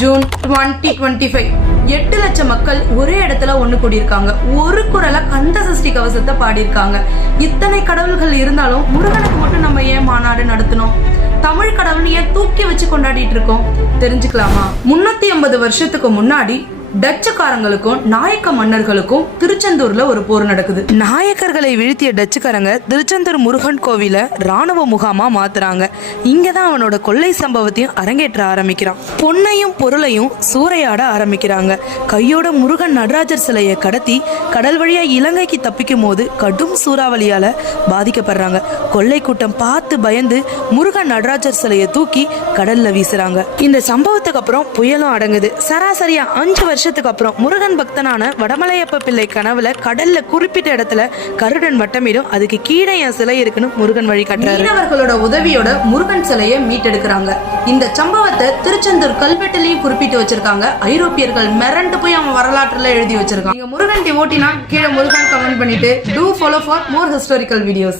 June 2025 8 லட்சம் மக்கள் ஒரே இடத்துல ஒண்ணு கூடியிருக்காங்க. ஒரு குரல கந்த சஷ்டி கவசத்தை பாடியிருக்காங்க. இத்தனை கடவுள்கள் இருந்தாலும் முருகனுக்கு மட்டும் நம்ம ஏன் மாநாடு நடத்தணும்? தமிழ் கடவுள் ஏன் தூக்கி வச்சு கொண்டாடிட்டு இருக்கோம்? தெரிஞ்சுக்கலாமா? 350 வருஷத்துக்கு முன்னாடி டச்சுக்காரங்களுக்கும் நாயக்க மன்னர்களுக்கும் திருச்செந்தூர்ல ஒரு போர் நடக்குது. நாயக்கர்களை வீழ்த்திய டச்சுக்காரங்க திருச்செந்தூர் முருகன் கோவில ராணுவ முகாமா மாத்துறாங்க. இங்கதான் அவனோட கொள்ளை சம்பவத்தையும் அரங்கேற்ற ஆரம்பிக்கிறான். பொன்னையும் பொருளையும் சூறையாட ஆரம்பிக்கிறாங்க. கையோட முருகன் நடராஜர் சிலையை கடத்தி கடல் வழியா இலங்கைக்கு தப்பிக்கும் போது கடும் சூறாவளியால பாதிக்கப்படுறாங்க. கொள்ளை கூட்டம் பார்த்து பயந்து முருகன் நடராஜர் சிலையை தூக்கி கடல்ல வீசுறாங்க. இந்த சம்பவத்துக்கு அப்புறம் புயலும் அடங்குது. சராசரியா 5 வருஷத்துக்கு அப்புறம் முருகன் பக்தனான வடமலையப்ப பிள்ளை கனவுல கடல்ல குறிப்பிட்ட இடத்துல கருடன் வட்டமிடும். அதுக்கு கீழே என் சிலை இருக்குன்னு முருகன் வழி காட்டுறாரு. மீனவர்களோட உதவியோட முருகன் சிலையை மீட்டெடுக்கிறாங்க. இந்த சம்பவத்தை திருச்செந்தூர் கல்வெட்டுலயும் குறிப்பிட்டு வச்சிருக்காங்க. ஐரோப்பியர்கள் மிரண்டு போய் அவங்க வரலாற்றுல எழுதி வச்சிருக்காங்க. நீங்க முருகன் டிவோட்டினா கீழே முருகன் கமெண்ட் பண்ணிட்டு do follow for more historical videos.